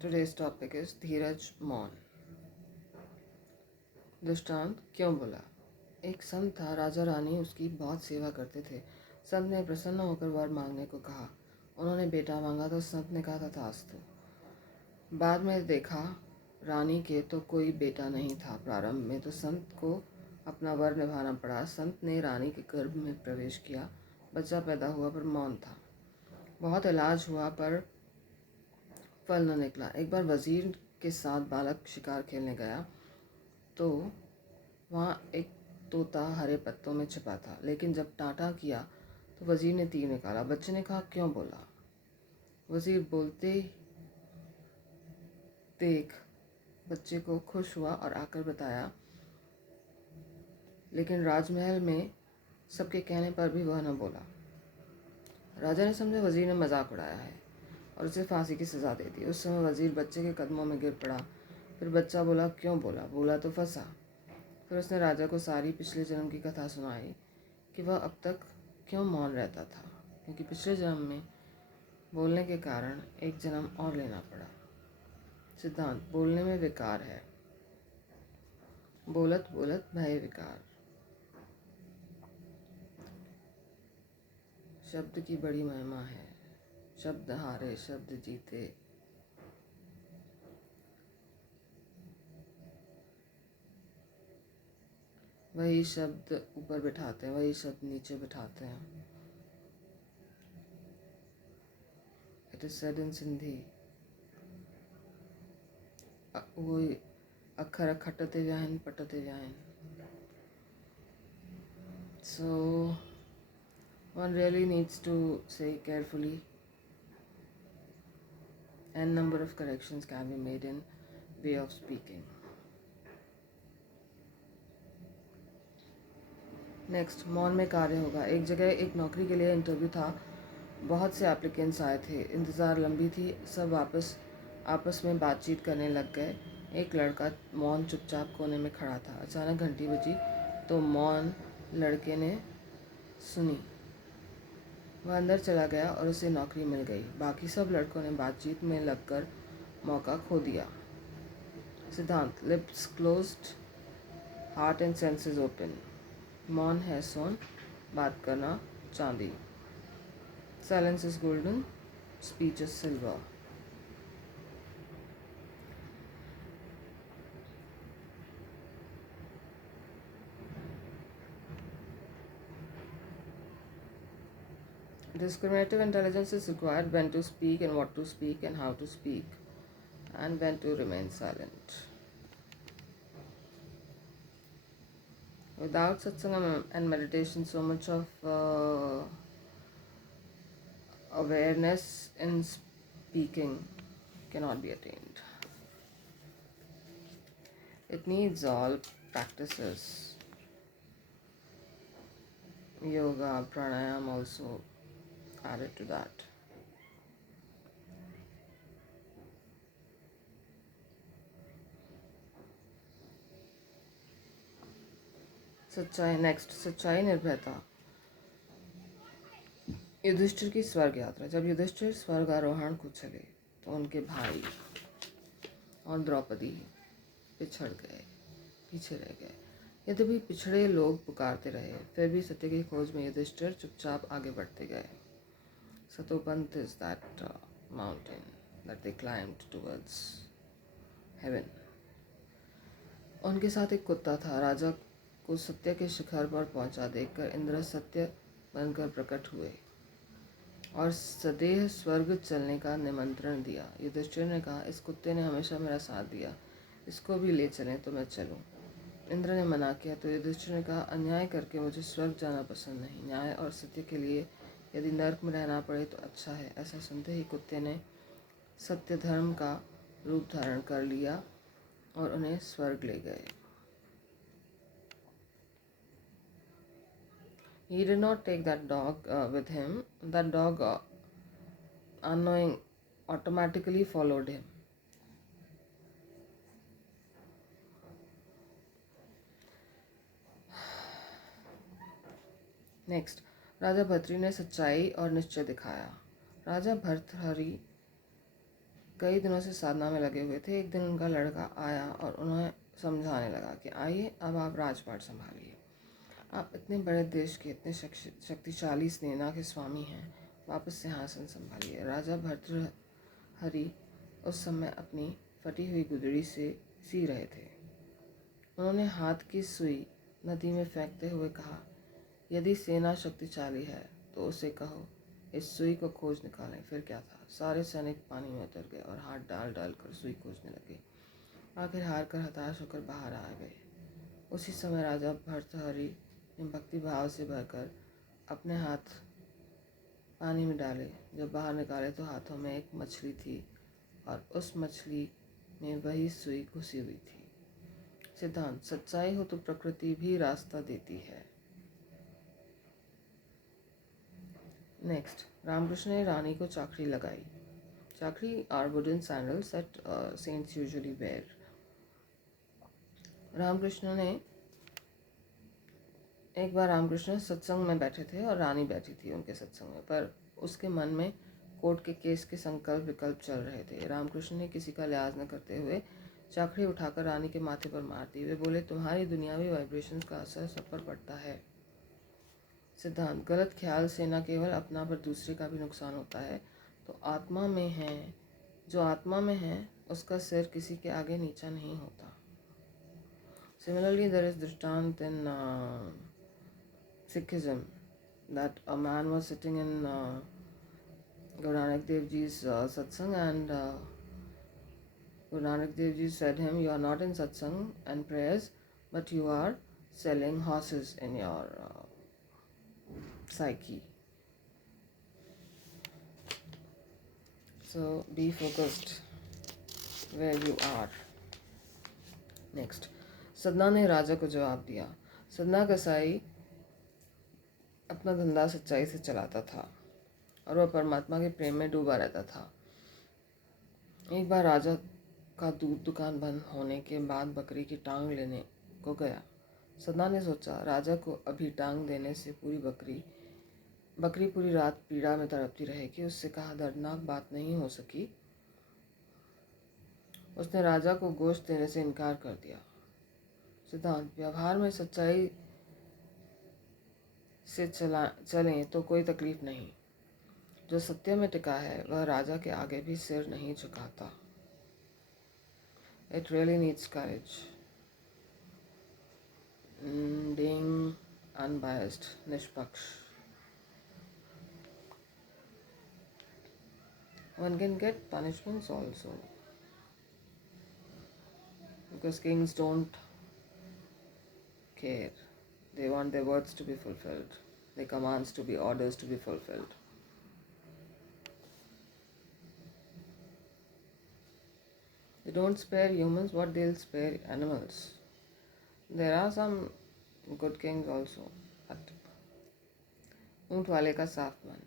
Today's topic is धीरज मौन। दृष्टांत क्यों बोला। एक संत था, राजा रानी उसकी बहुत सेवा करते थे। संत ने प्रसन्न होकर वर मांगने को कहा। उन्होंने बेटा मांगा तो संत ने कहा तथास्तु। बाद में देखा रानी के तो कोई बेटा नहीं था। प्रारंभ में तो संत को अपना वर निभाना पड़ा। संत ने रानी के गर्भ में प्रवेश किया। बच्चा पैदा हुआ पर मौन था। बहुत इलाज हुआ पर फल न निकला। एक बार वजीर के साथ बालक शिकार खेलने गया तो वहाँ एक तोता हरे पत्तों में छिपा था, लेकिन जब टाँटा किया तो वजीर ने तीर निकाला। बच्चे ने कहा क्यों बोला। वजीर बोलते देख बच्चे को खुश हुआ और आकर बताया, लेकिन राजमहल में सबके कहने पर भी वह न बोला। राजा ने समझा वजीर ने मजाक उड़ाया है और उसे फांसी की सज़ा दे दी। उस समय वजीर बच्चे के कदमों में गिर पड़ा। फिर बच्चा बोला क्यों बोला। बोला तो फंसा। फिर उसने राजा को सारी पिछले जन्म की कथा सुनाई कि वह अब तक क्यों मौन रहता था, क्योंकि पिछले जन्म में बोलने के कारण एक जन्म और लेना पड़ा। सिद्धांत बोलने में विकार है। बोलत बोलत भय विकार। शब्द की बड़ी महिमा है। शब्द हारे शब्द जीते। वही शब्द ऊपर बिठाते हैं, वही शब्द नीचे बिठाते हैं। It is said in Sindhi. वो अखर खटते विया आहिनि पटते विया आहिनि। So one really needs to say carefully. N number of corrections can be made in way of speaking. Next मौन में कार्य होगा। एक जगह एक नौकरी के लिए इंटरव्यू था। बहुत से एप्लीकेंट्स आए थे। इंतज़ार लंबी थी। सब आपस में बातचीत करने लग गए। एक लड़का मौन चुपचाप कोने में खड़ा था। अचानक घंटी बजी तो मौन लड़के ने सुनी। वह अंदर चला गया और उसे नौकरी मिल गई। बाकी सब लड़कों ने बातचीत में लगकर मौका खो दिया। सिद्धांत lips closed, heart and senses open. मौन है सोन, बात करना चांदी। Silence is golden, speech is silver. Discriminative intelligence is required when to speak and what to speak and how to speak and when to remain silent. Without satsang and meditation, so much of awareness in speaking cannot be attained. It needs all practices. Yoga, pranayam also added to that. सच्चाई next. सच्चाई निर्भयता। युधिष्ठिर की स्वर्ग यात्रा। जब युधिष्ठिर स्वर्ग आरोहण को चले तो उनके भाई और द्रौपदी पीछे रह गए। यद्यपि पिछड़े लोग पुकारते रहे, फिर भी सत्य की खोज में युधिष्ठिर चुपचाप आगे बढ़ते गए। Satopanth is that mountain that they climbed towards heaven. उनके साथ एक कुत्ता था। राजा को सत्य के शिखर पर पहुंचा देखकर इंद्र सत्य बनकर प्रकट हुए और सदैह स्वर्ग चलने का निमंत्रण दिया। युधिष्ठिर ने कहा, इस कुत्ते ने हमेशा मेरा साथ दिया, इसको भी ले चलें तो मैं चलूं। इंद्र ने मना किया तो युधिष्ठिर ने कहा, अन्याय करके मुझे स्वर्ग जाना पसंद नहीं। न्याय और सत्य के लिए यदि नर्क में रहना पड़े तो अच्छा है। ऐसा सुनते ही कुत्ते ने सत्य धर्म का रूप धारण कर लिया और उन्हें स्वर्ग ले गए। He did not take that dog with him. That dog, unknowing, automatically followed him. Next. राजा भर्तृहरि ने सच्चाई और निश्चय दिखाया। राजा भर्तृहरि कई दिनों से साधना में लगे हुए थे। एक दिन उनका लड़का आया और उन्हें समझाने लगा कि आइए अब आप राजपाट संभालिए। आप इतने बड़े देश के इतने शक्तिशाली सेना के स्वामी हैं, वापस सिंहासन संभालिए। राजा भर्तृहरि उस समय अपनी फटी हुई गुदड़ी से सी रहे थे। उन्होंने हाथ की सुई नदी में फेंकते हुए कहा, यदि सेना शक्तिशाली है तो उसे कहो इस सुई को खोज निकालें। फिर क्या था, सारे सैनिक पानी में उतर गए और हाथ डाल डाल कर सुई खोजने लगे। आखिर हार कर हताश होकर बाहर आ गए। उसी समय राजा भर्तृहरि ने भक्ति भाव से भरकर अपने हाथ पानी में डाले। जब बाहर निकाले तो हाथों में एक मछली थी और उस मछली में वही सुई घुसी हुई थी। सिद्धांत, सच्चाई हो तो प्रकृति भी रास्ता देती है। नेक्स्ट, रामकृष्ण ने रानी को चाकरी लगाई। Chakri are wooden sandals that saints usually wear. एक बार रामकृष्ण सत्संग में बैठे थे और रानी बैठी थी उनके सत्संग में, पर उसके मन में कोर्ट के केस के संकल्प विकल्प चल रहे थे। रामकृष्ण ने किसी का लिहाज न करते हुए चाकरी उठाकर रानी के माथे पर मार दी। वे बोले, तुम्हारी दुनियावी वाइब्रेशंस का असर सब पर पड़ता है। सिद्धांत, गलत ख्याल से न केवल अपना पर दूसरे का भी नुकसान होता है। तो आत्मा में है, जो आत्मा में है उसका सिर किसी के आगे नीचा नहीं होता। Similarly, there is dristant in Sikhism that a man was sitting in Guru Nanak Dev Ji's satsang, and Guru Nanak Dev Ji said him, you are not in satsang and prayers, but you are selling horses in your psyche. So be focused where you are. Next, सदना ने राजा को जवाब दिया। सदना कसाई अपना धंधा सच्चाई से चलाता था और वह परमात्मा के प्रेम में डूबा रहता था। एक बार राजा का दूध दुकान बंद होने के बाद बकरी की टांग लेने को गया। सदना ने सोचा, राजा को अभी टांग देने से बकरी पूरी रात पीड़ा में तड़पती रहेगी। उससे कहा दर्दनाक बात नहीं हो सकी। उसने राजा को गोश्त देने से इनकार कर दिया। सिद्धांत, व्यवहार में सच्चाई से चलें तो कोई तकलीफ नहीं। जो सत्य में टिका है वह राजा के आगे भी सिर नहीं झुकाता। It really needs courage. Being unbiased, निष्पक्ष. One can get punishments also, because kings don't care. They want their words to be fulfilled, their commands to be orders to be fulfilled. They don't spare humans what they'll spare animals. There are some good kings also. ऊंट वाले का साफ मन।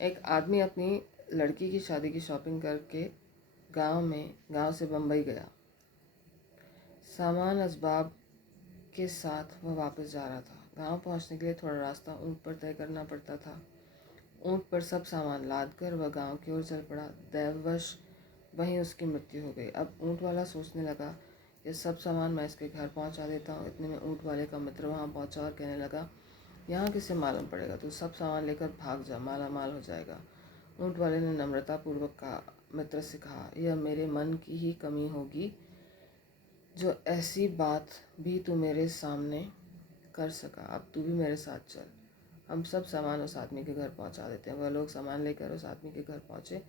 एक आदमी अपनी लड़की की शादी की शॉपिंग करके गांव से बम्बई गया। सामान असबाब के साथ वह वापस जा रहा था। गांव पहुंचने के लिए थोड़ा रास्ता ऊंट पर तय करना पड़ता था। ऊंट पर सब सामान लाद कर वह गांव की ओर चल पड़ा। दैववश वहीं उसकी मृत्यु हो गई। अब ऊंट वाला सोचने लगा, ये सब सामान मैं इसके घर पहुंचा देता हूँ। इतने में ऊंट वाले का मित्र वहां पहुंचा और कहने लगा, यहाँ किसे मालूम पड़ेगा, तू सब सामान लेकर भाग जा, माला माल हो जाएगा। ऊंट वाले ने नम्रतापूर्वक मित्र से कहा, यह मेरे मन की ही कमी होगी जो ऐसी बात भी तू मेरे सामने कर सका। अब तू भी मेरे साथ चल, हम सब सामान उस आदमी के घर पहुंचा देते हैं। वह लोग सामान लेकर उस आदमी के घर पहुंचे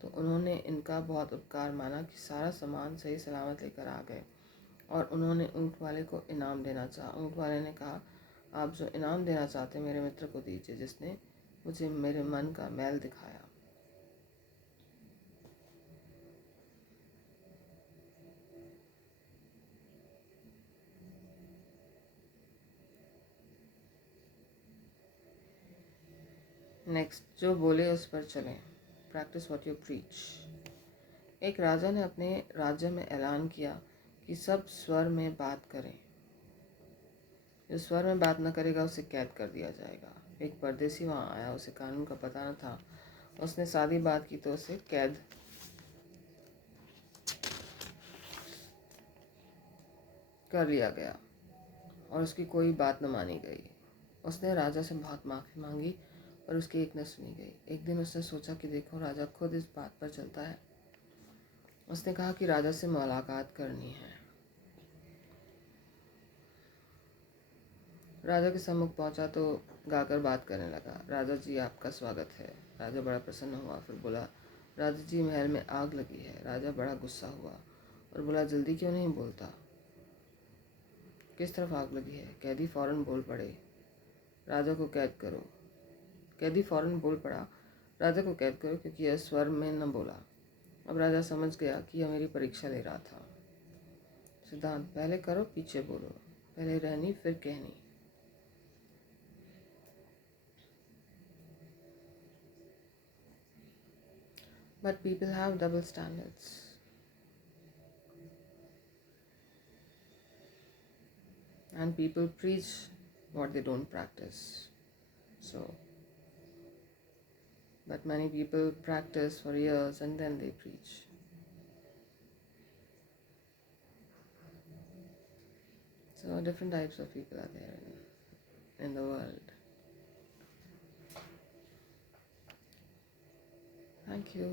तो उन्होंने इनका बहुत उपकार माना कि सारा सामान सही सलामत लेकर आ गए और उन्होंने ऊंट वाले को इनाम देना चाहा। ऊंट वाले ने कहा, आप जो इनाम देना चाहते मेरे मित्र को दीजिए, जिसने मुझे मेरे मन का मैल दिखाया। नेक्स्ट, जो बोले उस पर चलें। Practice what you preach. एक राजा ने अपने राज्य में ऐलान किया कि सब स्वर में बात करें। जो स्वर में बात न करेगा उसे कैद कर दिया जाएगा। एक परदेसी वहाँ आया, उसे कानून का पता न था। उसने सादी बात की तो उसे कैद कर लिया गया और उसकी कोई बात न मानी गई। उसने राजा से बहुत माफ़ी मांगी पर उसकी एक न सुनी गई। एक दिन उसने सोचा कि देखो, राजा खुद इस बात पर चलता है। उसने कहा कि राजा से मुलाकात करनी है। राजा के सम्मुख पहुंचा तो गाकर बात करने लगा। राजा जी, आपका स्वागत है। राजा बड़ा प्रसन्न हुआ, फिर बोला, राजा जी, महल में आग लगी है। राजा बड़ा गुस्सा हुआ और बोला, जल्दी क्यों नहीं बोलता? किस तरफ आग लगी है? कैदी फौरन बोल पड़े, राजा को कैद करो। कैदी फौरन बोल पड़ा, राजा को कैद करो, क्योंकि यह स्वर में न बोला। अब राजा समझ गया कि यह मेरी परीक्षा ले रहा था। सिद्धांत, पहले करो पीछे बोलो, पहले रहनी फिर कहनी। But people have double standards. And people preach what they don't practice. But many people practice for years and then they preach. So different types of people are there in the world. Thank you.